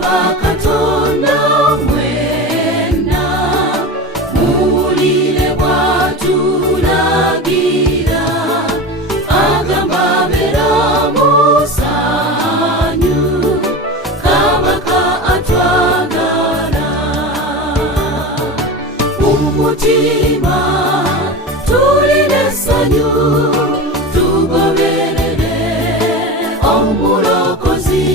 Katonda mwena muwulire bw'atulagira agamba beeramu ssanyu Kabaka atwagala mu mutima tulina essanyu tugoberere omulokozi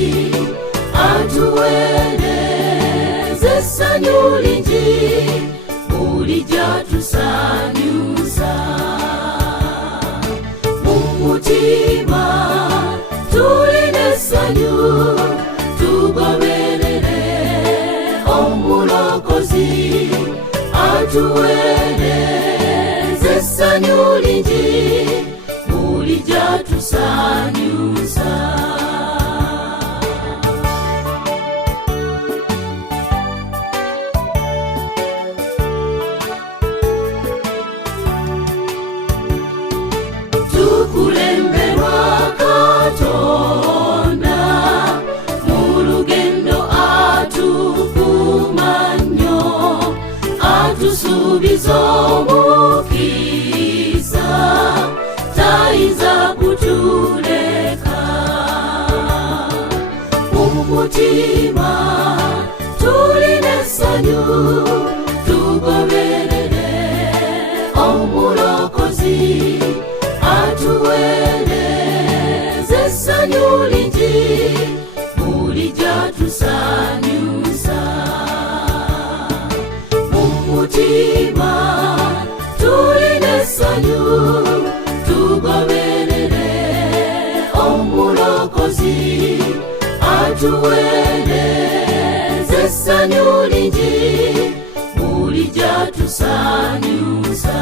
atuweereza essanyu lingi bulijjo atusanyusa mu mutima tulina essanyu tugoberere omulokozi atuweereza essanyu lingi bulijjo atusanyusa. Tukulemberwa Katonda mu lugendo atukuuma nnyo atusuubiza omukisa tayinza kutuleka mu mutima tulina essanyu tugoberere omulokozi atuweereza essanyu lingi bulijjo atusanyusa mu mutima tulina essanyu tugoberere omulokozi atuweereza essanyu lingi bulijjo atusanyusa.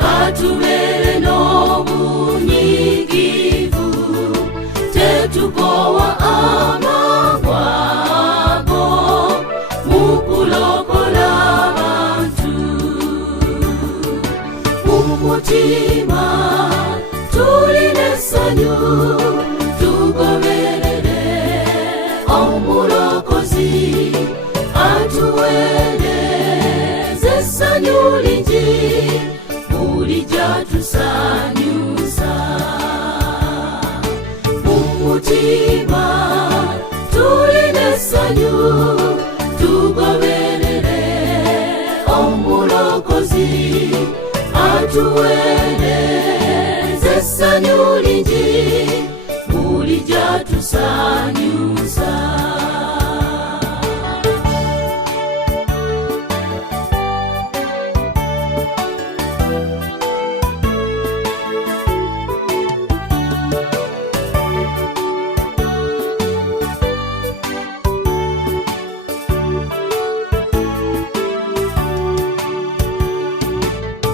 Katubeere n'obunyiikivu tetukowa amangwago mu kulokola abantu mu mutima tulina essanyu tugoberere omulokozi atuweereza essanyu lingi bulijjo atusanyusa mu mutima tulina essanyu tugoberere omulokozi atuweereza essanyu lingi bulijjo atusanyusa.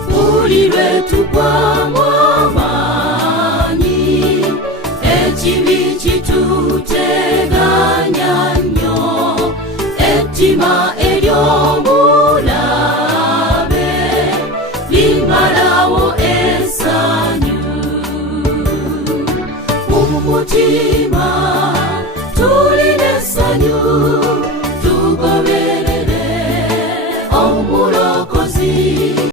Buli lwe tugwamu amaanyi ekibi kituteganya nnyo ettima ery'omulabe limalawo essanyu mu mutima